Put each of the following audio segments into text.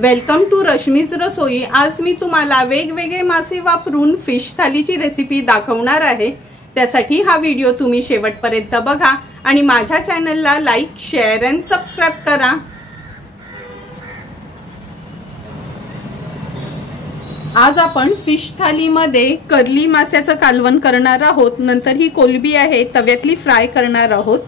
Welcome to Rashmi's रसोई। आज मी तुम्हाला वेगवेगळे मासे वापरून फिश थालीची रेसिपी दाखवणार आहे। त्यासाठी हा व्हिडिओ तुम्ही शेवटपर्यंत बघा आणि माझ्या चॅनलला लाईक, शेअर आणि सबस्क्राइब करा। आज आपण फिश थालीमध्ये कर्ली मास्याचं कालवण करणार आहोत। नंतर ही कोलबी आहे, तव्यातली फ्राय करणार आहोत।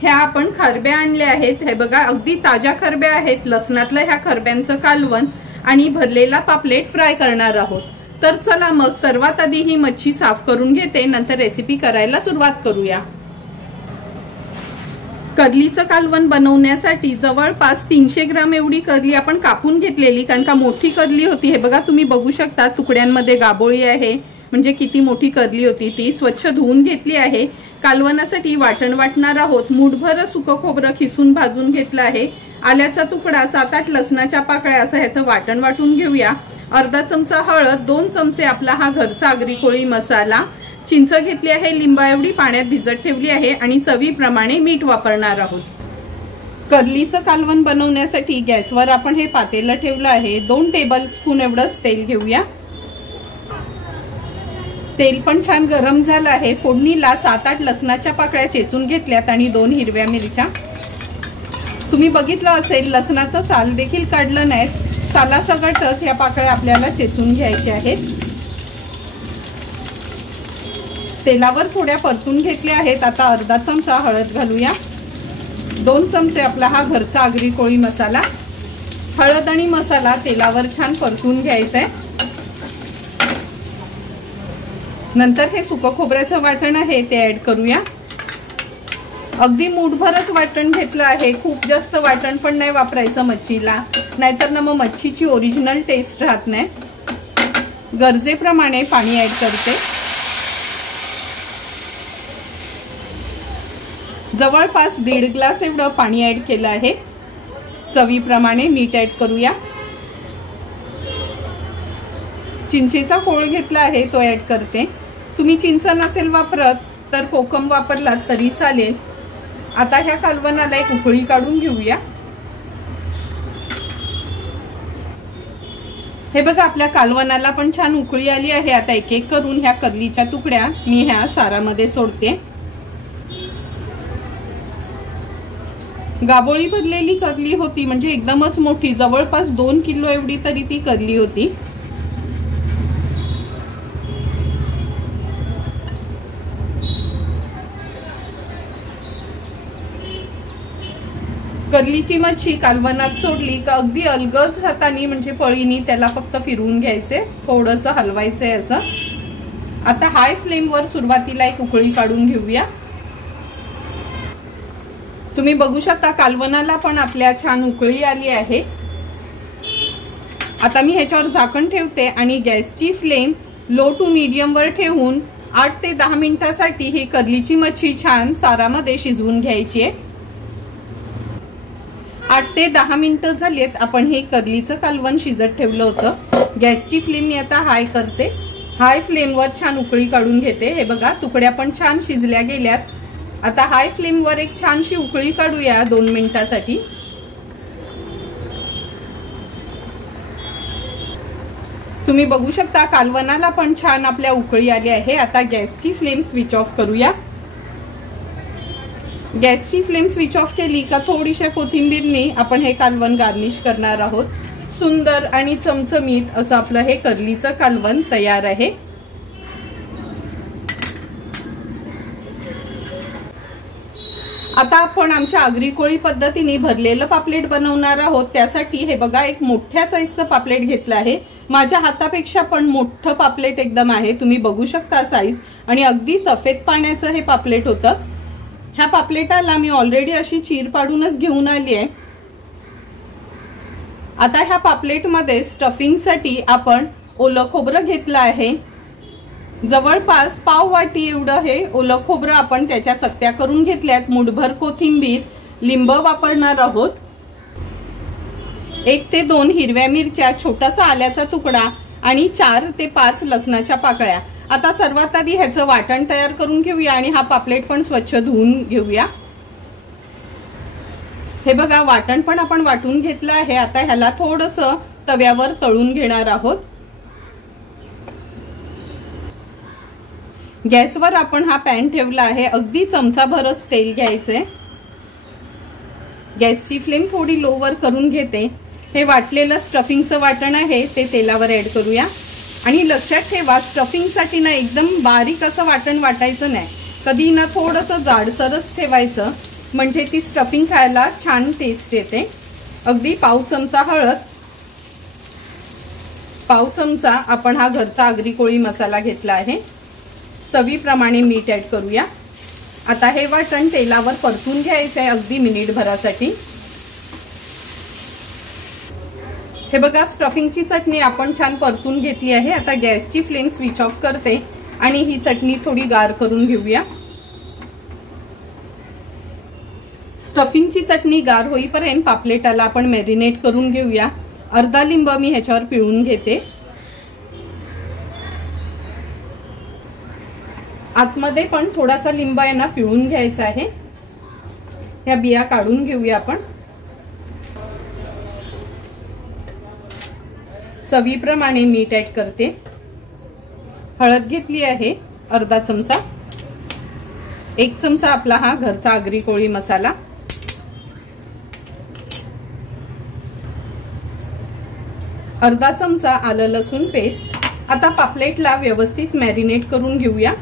ह्या आपण खरब्या आणल्या आहेत, हे बघा अगदी ताजा खरब्या आहेत। लसणातलं ह्या खरब्यांचं कालवण आणि भरलेला पापलेट फ्राय करणार आहोत। तर चला मग सर्वात आधी ही मच्छी साफ करून घेते, नंतर रेसिपी करायला सुरुवात करूया। कर्लीचं कालवण बनवण्यासाठी जवळपास 300 ग्राम एवढी कर्ली आपण कापून घेतलेली, कारण का मोठी कर्ली होती। हे बघा तुम्ही बघू शकता तुकड्यांमध्ये गाबोळी आहे, म्हणजे किती मोठी कर्ली होती। ती स्वच्छ धुवून घेतली आहे। कालवणासाठी वाटण वाटणार आहोत। मूठभर सुकं खोबरं खिसून भाजून घेतलं आहे। आल्याचा तुकडा, 7-8 लसणाच्या पाकळ्या असं ह्याचं वाटण वाटून घेऊया। अर्धा चमचा हळद, 2 चमचे आपला हा घरचा आगरी कोळी मसाला, चिंच घेतली आहे, लिंबा एवढी पाण्यात भिजत ठेवली आहे आणि चवीप्रमाणे मीठ वापरणार आहोत। कर्लीचं कालवण बनवण्यासाठी गॅसवर आपण हे पातेलं ठेवलं आहे। 2 टेबलस्पून एवढंच तेल घेऊया। तेल पण छान गरम झालं आहे। फोडणीला 7-8 लसणाच्या पाकळ्या चेचून घेतल्यात आणि 2 हिरव्या मिरच्या। तुम्ही बघितलं असेल लसणाचं साल देखील काढलं नाही, सालासकटच या पाकळ्या आपल्याला चेचून घ्यायच्या आहेत। तेलावर थोड्या परतून घेतल्या आहेत। आता अर्धा चमचा हळद घालूया। 2 चमचे आपला हा घरचा आगरी कोळी मसाला। हळद आणि मसाला तेलावर छान परतून घ्यायचा आहे। नंतर हे सुकं खोबऱ्याचं वाटण आहे ते ऍड करूया। अगदी मूठभरच वाटण घेतलं आहे, खूप जास्त वाटण पण नाही वापरायचं मच्छीला, नाहीतर ना मग मच्छीची ओरिजिनल टेस्ट राहत नाही। गरजेप्रमाणे पाणी ऍड करते। जवळपास 1.5 ग्लास एवढं पाणी ऍड केलं आहे। चवीप्रमाणे मीठ ऍड करूया। चिंचेचा कोळ घेतला आहे तो ऍड करते। तुम्ही चिंच नसेल वापरत तर कोकम वापरलात तरी चालेल। आता ह्या कालवणाला एक उकळी काढून घेऊया। हे बघा आपल्या कालवणाला पण छान उकळी आली आहे। आता एक एक करून ह्या कर्लीच्या तुकड्या मी ह्या सारामध्ये सोडते। गाबोळी भरलेली कर्ली होती, म्हणजे एकदमच मोठी, जवळपास 2 किलो एवढी तरी ती कर्ली होती। कर्लीची मच्छी कालवणात सोडली का अगदी अलगद हाताने, म्हणजे पळीनी त्याला फक्त फिरवून घ्यायचे, थोडंसं हलवायचंय असं। आता हाय फ्लेमवर सुरुवातीला एक उकळी काढून घेऊया। तुम्ही बघू शकता कालवणाला पण आपल्या छान उकळी आली आहे। आता मी ह्याच्यावर झाकण ठेवते आणि गॅसची फ्लेम लो टू मीडियम वर ठेवून 8 ते 10 मिनिटांसाठी ही कर्लीची मच्छी छान सारामध्ये शिजवून घ्यायची आहे। 8 ते 10 मिनिटं झालीत, आपण हे कर्लीचं कालवण शिजत ठेवलं होतं। गॅसची फ्लेम मी आता हाय करते। हाय फ्लेमवर छान उकळी काढून घेते। हे बघा तुकड्या पण छान शिजल्या गेल्यात। आता हाय फ्लेमवर एक छानशी उकळी काढूया 2 मिनिटांसाठी। तुम्ही बघू शकता कालवणाला पण छान आपल्या उकळी आली आहे। आता गॅसची फ्लेम स्विच ऑफ करूया। गॅसची फ्लेम स्विच ऑफ केली का थोडीशा कोथिंबीरने आपण हे कालवण गार्निश करणार आहोत। सुंदर आणि चमचमीत असं आपलं हे कर्लीचं कालवण तयार आहे। आता आपण आमच्या आगरी कोळी पद्धतीने भरलेलं पापलेट बनवणार आहोत। त्यासाठी हे बघा एक मोठ्या साईजचं पापलेट घेतलं आहे। माझ्या हातापेक्षा पण मोठं पापलेट एकदम आहे, तुम्ही बघू शकता साईज, आणि अगदी सफेद पाण्याचं हे पापलेट होतं। ह्या पापलेटाला मी ऑलरेडी अशी चीर पाडूनच घेऊन आली आहे। आता ह्या पापलेटमध्ये स्टफिंगसाठी आपण ओलं खोबरं घेतलं आहे। जवळपास पाव वाटी एवढं हे ओलं खोबरं आपण त्याच्या चकत्या करून घेतल्यात। मूठभर कोथिंबीर, लिंब वापरणार आहोत। 1 ते 2 हिरव्या मिरच्या, छोटासा आल्याचा तुकडा आणि 4 ते 5 लसणाच्या पाकळ्या। आता सर्वात आधी ह्याचं वाटण तयार करून घेऊया आणि हा पापलेट पण स्वच्छ धुवून घेऊया। हे बघा वाटण पण आपण वाटून घेतलं आहे। आता ह्याला थोडंसं तव्यावर तळून घेणार आहोत। गॅसवर आपण हा पॅन ठेवला आहे। अगदी चमचाभरच तेल घ्यायचे। गॅसची फ्लेम थोडी लोवर करून घेते। हे वाटलेलं स्टफिंगचं वाटण आहे ते तेलावर ऍड करूया। आणि लक्षात ठेवा, स्टफिंगसाठी ना एकदम बारीक असं वाटण वाटायचं नाही, कधी ना थोडंसं जाडसरच ठेवायचं, म्हणजे ती स्टफिंग खायला छान टेस्ट येते। अगदी पाव चमचा हळद, पाव चमचा आपण हा घरचा आगरी कोळी मसाला घेतला आहे। चवीप्रमाणे मीठ ऍड करूया। आता हे वाटण तेलावर परतून घ्यायचं आहे अगदी मिनिटभरासाठी। हे बघा, स्टफिंगची चटणी आपण छान परतून घेतली आहे। आता गॅसची फ्लेम स्विच ऑफ करते आणि ही चटणी थोडी गार करून घेऊया। स्टफिंगची चटणी गार होईपर्यंत पापलेटाला आपण मॅरिनेट करून घेऊया। अर्धा लिंब मी ह्याच्यावर पिळून घेते। आतमध्ये पण थोडासा लिंब यांना पिळून घ्यायचा आहे। या बिया काढून घेऊया आपण। चवीप्रमाणे मीठ ऍड करते। हळद घेतली आहे अर्धा चमचा। 1 चमचा आपला हा घरचा आगरी कोळी मसाला। अर्धा चमचा आलं लसूण पेस्ट। आता पापलेटला व्यवस्थित मॅरिनेट करून घेऊया।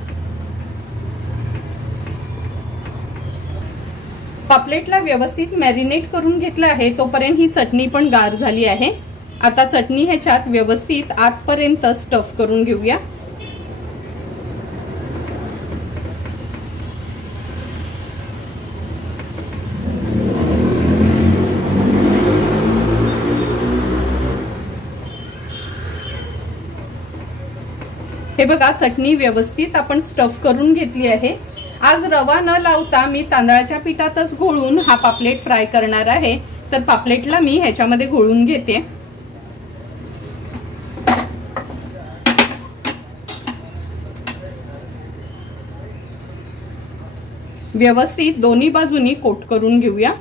पापलेटला व्यवस्थित मॅरिनेट करून घेतलं आहे तोपर्यंत ही चटणी पण गार झाली आहे। आता चटणी ह्याच्यात व्यवस्थित आतपर्यंत स्टफ करून घेऊया। हे बघा, चटणी व्यवस्थित आपण स्टफ करून घेतली आहे। आज रवा न लावता मी तांदळाच्या पिठातच घोळून हा पापलेट फ्राय करणार आहे। तर पापलेटला मी ह्याच्यामध्ये घोळून घेते। व्यवस्थित दोन्ही बाजूनी कोट करून घेऊया।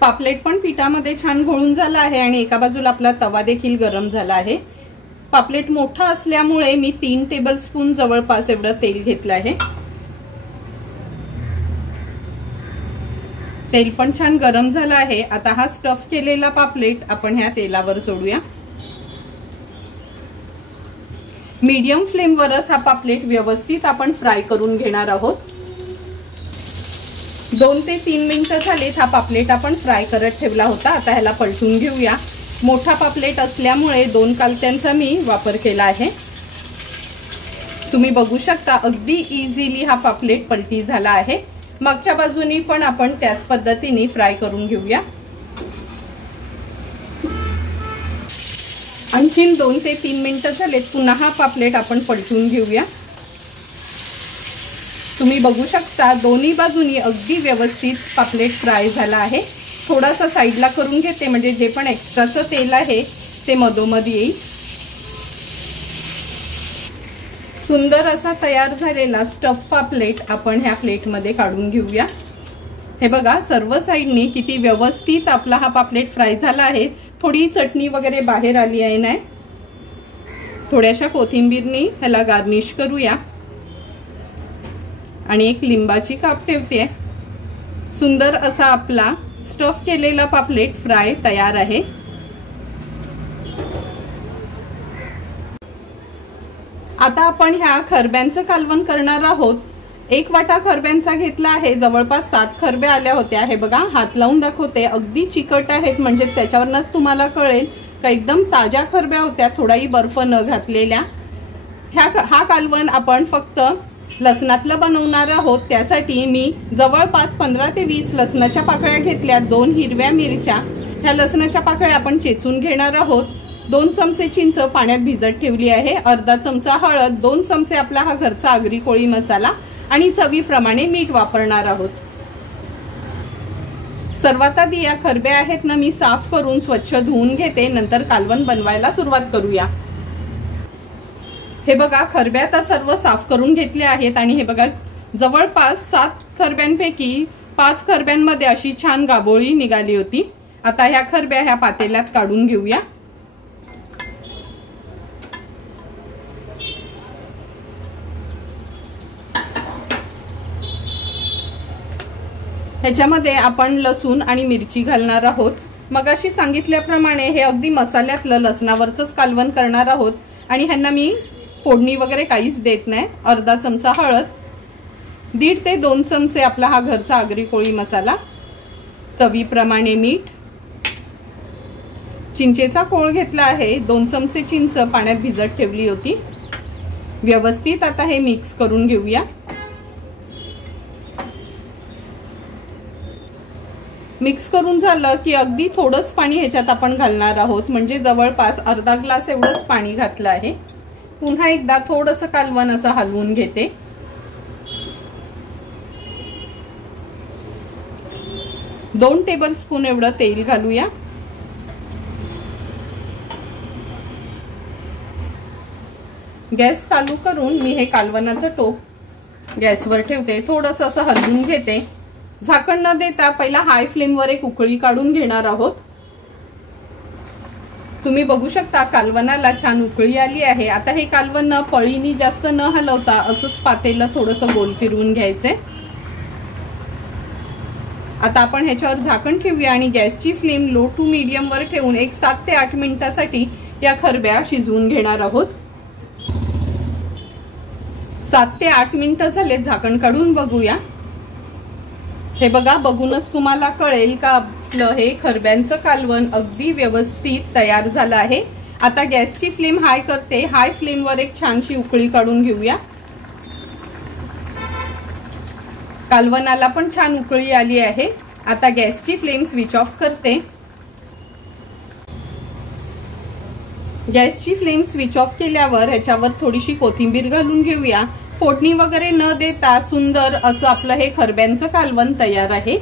पापलेट पण पिठामध्ये छान घोळून झाला आहे आणि एका बाजूला आपला तवा देखील गरम झाला आहे। पापलेट मोठा असल्यामुळे मी 3 टेबलस्पून जवळपास एवढं तेल घेतलं आहे। तेल पण छान गरम झालं आहे। आता हा स्टफ केलेला पापलेट आपण ह्या तेलावर सोडूया। मीडियम फ्लेमवरच हा पापलेट व्यवस्थित आपण फ्राय करून घेणार आहोत। 2 ते 3 मिनिटं झालीत हा पापलेट आपण फ्राय करत ठेवला होता। आता ह्याला पलटून घेऊया। मोठा पापलेट असल्यामुळे 2 कालत्यांचा मी वापर केला आहे। तुम्ही बघू शकता अगदी इझिली हा पापलेट पलटी झाला आहे। मागच्या बाजूनी पण आपण त्याच पद्धतीने फ्राय करून घेऊया। आणखीन 2 ते 3 मिनिटं झालेत। पुन्हा हा पापलेट आपण पलटून घेऊया। तुम्ही बघू शकता दोन्ही बाजूनी अगदी व्यवस्थित पापलेट फ्राय झाला आहे। थोडासा साइडला करून घेते म्हणजे जे पण एक्स्ट्राचं तेल आहे ते मधोमध येईल। सुंदर असा तयार झालेला स्टफ पापलेट आपण ह्या प्लेटमध्ये काढून घेऊया। हे बघा, सर्व साइडनी किती व्यवस्थित आपला हा पापलेट फ्राय झाला आहे। थोडी चटणी वगैरे बाहेर आली आहे ना। थोड्याशा कोथिंबीरनी ह्याला गार्निश करूया आणि एक लिंबाची काप ठेवते। सुंदर असा आपला स्टफ केलेला पापलेट फ्राय तयार आहे। आता आपण ह्या खरब्यांचं कालवण करणार आहोत। 1 वाटा खरब्यांचा घेतला आहे। जवळपास 7 खरब्या आल्या होत्या। हे बघा, हात लावून दाखवते, अगदी चिकट आहेत, म्हणजे त्याच्यावरनच तुम्हाला कळेल का एकदम ताज्या खरब्या होत्या, थोडाही बर्फ न घातलेल्या। हा कालवण आपण फक्त लसणातलं बनवणार आहोत। त्यासाठी मी जवळपास 15 ते 20 लसणाच्या पाकळ्या घेतल्या। 2 हिरव्या मिरच्या, ह्या लसणाच्या पाकळ्या आपण चेचून घेणार आहोत। 2 चमचे चिंच पाण्यात भिजत ठेवली आहे। अर्धा चमचा हळद, 2 चमचे आपला हा घरचा आगरी कोळी मसाला आणि चवीप्रमाणे मीठ वापरणार आहोत। सर्वात आधी या खरब्या आहेत ना, मी साफ करून स्वच्छ धुवून घेते, नंतर कालवण बनवायला सुरुवात करूया। हे बघा, खरब्या तर सर्व साफ करून घेतल्या आहेत आणि हे बघा, जवळपास 7 खरब्यांपैकी 5 खरब्यांमध्ये अशी छान गाबोळी निघाली होती। आता ह्या खरब्या ह्या पातेल्यात काढून घेऊया। ह्याच्यामध्ये आपण लसूण आणि मिरची घालणार आहोत। मगाशी सांगितल्याप्रमाणे हे अगदी मसाल्यातलं लसणावरचंच कालवण करणार आहोत आणि ह्यांना मी फोडणी वगैरे काहीच देत नाही। अर्धा चमचा हळद, 1.5 ते 2 चमचे आपला हा घरचा आगरी कोळी मसाला, चवीप्रमाणे मीठ, चिंचेचा कोळ घेतला आहे, 2 चमचे चिंच पाण्यात भिजत ठेवली होती। व्यवस्थित आता हे मिक्स करून घेऊया। मिक्स करून झालं की अगदी थोडंच पाणी ह्याच्यात आपण घालणार आहोत, म्हणजे जवळपास अर्धा ग्लास एवढंच पाणी घातलं आहे। पुन्हा एकदा थोडंसं कालवण असं हलवून घेते। दोन टेबलस्पून एवढं तेल घालूया। गॅस चालू करून मी हे कालवणाचं टोप गॅसवर ठेवते, थोडंसं असं हलवून घेते। झाकण न देता पहिला हाय फ्लेमवर एक उकळी काढून घेणार आहोत। तुम्ही बघू शकता कालवणाला छान उकळी आली आहे। आता हे कालवण पळीनी जास्त न हलवता असंच पातेलं थोडंसं गोल फिरवून घ्यायचंय। आता आपण ह्याच्यावर झाकण ठेवूया आणि गॅसची फ्लेम लो टू मीडियम वर ठेवून एक 7 ते 8 मिनिटांसाठी या खरब्या शिजवून घेणार आहोत। 7 ते 8 मिनिटं झाले, झाकण काढून बघूया। हे बघा, बघूनच तुम्हाला कळेल का आपलं हे खरब्यांचं कालवण अगदी व्यवस्थित तयार झालं आहे। आता गॅसची फ्लेम हाय करते, हाय फ्लेमवर एक छानशी उकळी काढून घेऊया। कालवणाला पण छान उकळी आली आहे। आता गॅसची फ्लेम स्विच ऑफ करते। गॅसची फ्लेम स्विच ऑफ केल्यावर ह्याच्यावर थोडीशी कोथिंबीर घालून घेऊया। फोडणी वगैरे न देता सुंदर असं आपलं हे खरब्यांचं कालवण तयार आहे।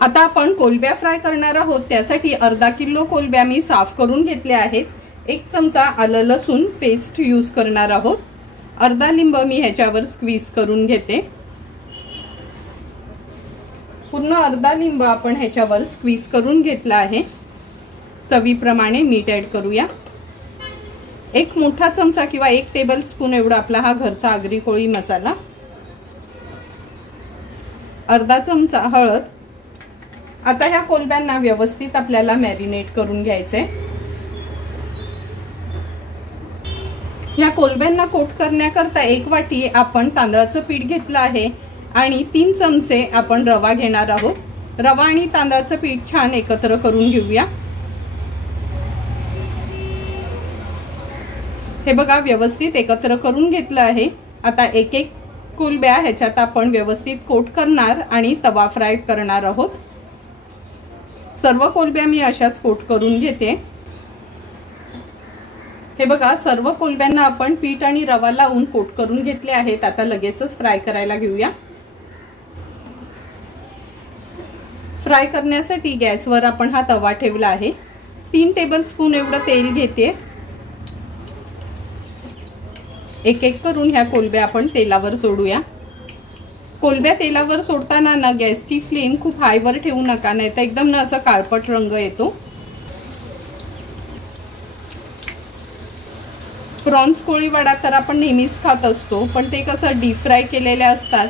आता आपण कोलंब्या फ्राय करणार आहोत। त्यासाठी अर्धा किलो कोलंब्या मी साफ करून घेतल्या आहेत। 1 चमचा आलं लसूण पेस्ट यूज करणार आहोत। अर्धा लिंब मी ह्याच्यावर स्क्वीज करून घेते। पूर्ण अर्धा लिंब आपण ह्याच्यावर स्क्वीज करून घेतला आहे। चवीप्रमाणे मीठ ऍड करूया। 1 मोठा चमचा किंवा 1 टेबलस्पून एवढा आपला हा घरचा आगरी कोळी मसाला, अर्धा चमचा हळद। आता ह्या कोलंब्यांना व्यवस्थित आपल्याला मॅरिनेट करून घ्यायचंय। ह्या कोलंब्यांना कोट करण्याकरता 1 वाटी आपण तांदळाचं पीठ घेतलं आहे आणि 3 चमचे आपण रवा घेणार आहोत। रवा आणि तांदळाचं पीठ छान एकत्र करून घेऊया। हे बघा, व्यवस्थित एकत्र करून घेतलं आहे। आता एक एक कोलंब्या ह्याच्यात आपण व्यवस्थित कोट करणार आणि तवा फ्राय करणार आहोत। सर्व कोलंब्या मी अशाच कोट करून घेते। हे बघा, सर्व कोलंब्यांना आपण पीठ आणि रवा लावून कोट करून घेतले आहेत। आता लगेचच फ्राय करायला घेऊया। फ्राय करण्यासाठी गॅसवर आपण हा तवा ठेवला आहे। 3 टेबलस्पून एवढं तेल घेते। एक एक करून ह्या कोलंब्या आपण तेलावर सोडूया। कोलंब्या तेलावर सोडताना ना गॅसची फ्लेम खूप हायवर ठेवू नका, नाही तर एकदम ना असा काळपट रंग येतो। प्रॉन्स कोळी वडा तर आपण नेहमीच खात असतो, पण ते कसं डीप फ्राय केलेले असतात।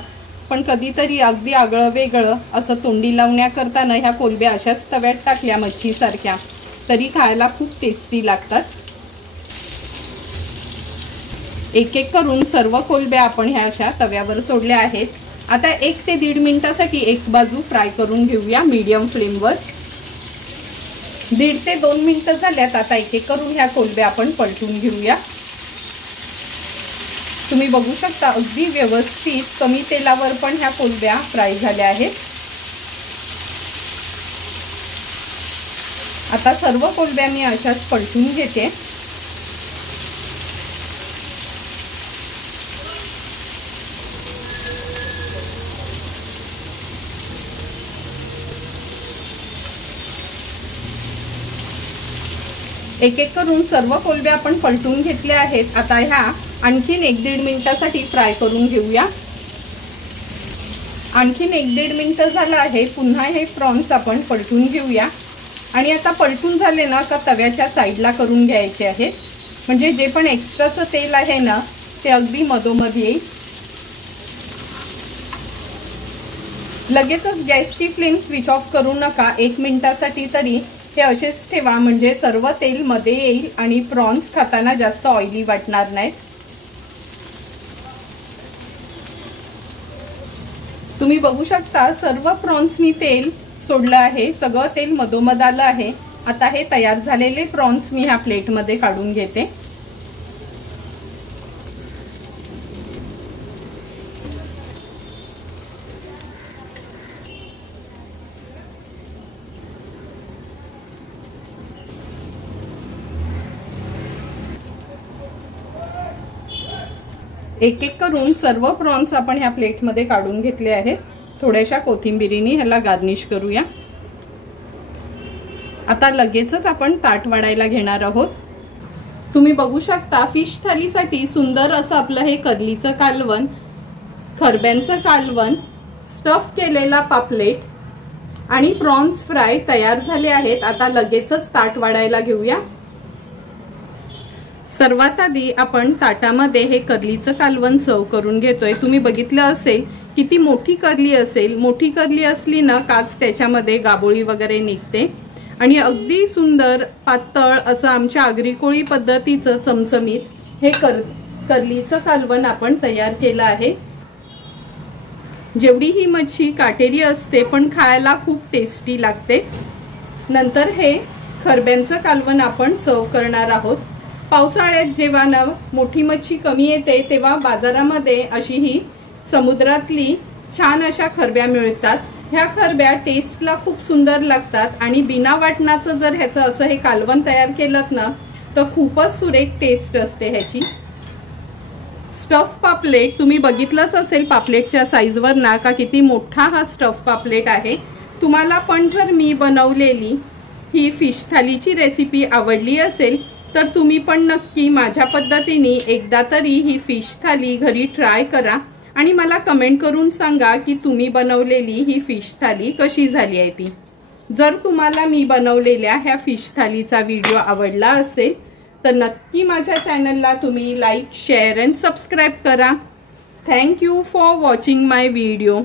पण कधीतरी अगदी आगळं वेगळं असं तोंडी लावण्याकरता ना ह्या कोलंब्या अशाच तव्यात टाकल्या मच्छी सारख्या तरी खायला खूप टेस्टी लागतात। एक एक करून सर्व कोलंब्या आपण ह्या अशा तव्यावर सोडल्या आहेत। आता 1 ते 1.5 मिनिटासाठी एक बाजू फ्राय करून घेऊया मीडियम फ्लेमवर। 1.5 ते 2 मिनिटं झाल्यात। आता एक एक करून ह्या कोलंब्या आपण पलटून घेऊया। तुम्ही बघू शकता अगदी व्यवस्थित कमी तेलावर पण ह्या कोलंब्या फ्राय झाल्या आहेत। आता सर्व कोलंब्या मी अशाच पलटून घेते। एक एक करून सर्व कोलंब्या आपण पलटून घेतल्या आहेत। आता ह्या आणखीन 1-1.5 मिनिटासाठी फ्राय करून घेऊया। आणखीन 1-1.5 मिनिटं झालं आहे. पुन्हा हे प्रॉन्स आपण पलटून घेऊया. आणि आता पलटून झाले ना का तव्याच्या साईडला करून घ्यायचे आहेत, म्हणजे जे पण एक्स्ट्राचं तेल आहे ना ते अगदी मधोमध येईल. लगेचच गॅसची फ्लेम स्विच ऑफ करू नका. 1 मिनिटासाठी तरी हे असेच ठेवा, म्हणजे सर्व तेल मध्ये येईल आणि प्रॉन्स खाताना जास्त ऑइली वाटणार नाहीत. तुम्ही बघू शकता सर्व प्रॉन्सनी तेल सोडलं आहे, सगळं तेल मधोमध आलं आहे. आता हे तयार झालेले प्रॉन्स मी ह्या प्लेटमध्ये काढून घेते. एक एक करून सर्व प्रॉन्स आपण ह्या प्लेटमध्ये काढून घेतले आहेत. थोड्याशा कोथिंबिरीने ह्याला गार्निश करूया. आता लगेचच आपण ताट वाढायला घेणार आहोत. तुम्ही बघू शकता फिश थालीसाठी सुंदर असं आपलं हे कर्लीचं कालवण, खरब्यांचं कालवण, स्टफ केलेला पापलेट आणि प्रॉन्स फ्राय तयार झाले आहेत. आता लगेचच ताट वाढायला घेऊया. सर्वात आधी आपण ताटामध्ये हे कर्लीचं कालवण सर्व करून घेतोय. तुम्ही बघितलं असेल किती मोठी कर्ली असेल. मोठी कर्ली असली ना काच त्याच्यामध्ये गाबोळी वगैरे निघते. आणि अगदी सुंदर पातळ असं आमच्या आगरी कोळी पद्धतीचं चमचमीत हे कर्लीचं कालवण आपण तयार केलं आहे. जेवढी ही मच्छी काटेरी असते पण खायला खूप टेस्टी लागते. नंतर हे खरब्यांचं कालवण आपण सर्व करणार आहोत. पावसाळ्यात जेव्हा ना मोठी मच्छी कमी येते तेव्हा बाजारामध्ये अशी ही समुद्रातली छान अशा खरब्या मिळतात. ह्या खरब्या टेस्टला खूप सुंदर लागतात आणि बिना वाटणाचं जर ह्याचं असं हे कालवण तयार केलं ना तर खूपच सुरेख टेस्ट असते ह्याची. स्टफ पापलेट तुम्ही बघितलंच असेल पापलेटच्या साईजवर ना का किती मोठा हा स्टफ पापलेट आहे. तुम्हाला पण जर मी बनवलेली ही फिश थालीची रेसिपी आवडली असेल तर तुम्ही पण नक्की माझ्या पद्धतीने एकदा तरी ही फिश थाली घरी ट्राय करा आणि मला कमेंट करून सांगा की तुम्ही बनवलेली ही फिश थाली कशी झाली आहे ती. जर तुम्हाला मी बनवलेल्या ह्या फिश थालीचा व्हिडिओ आवडला असेल तर नक्की माझ्या चॅनलला तुम्ही लाईक, शेअर अँड सबस्क्राईब करा. Thank you for watching my video.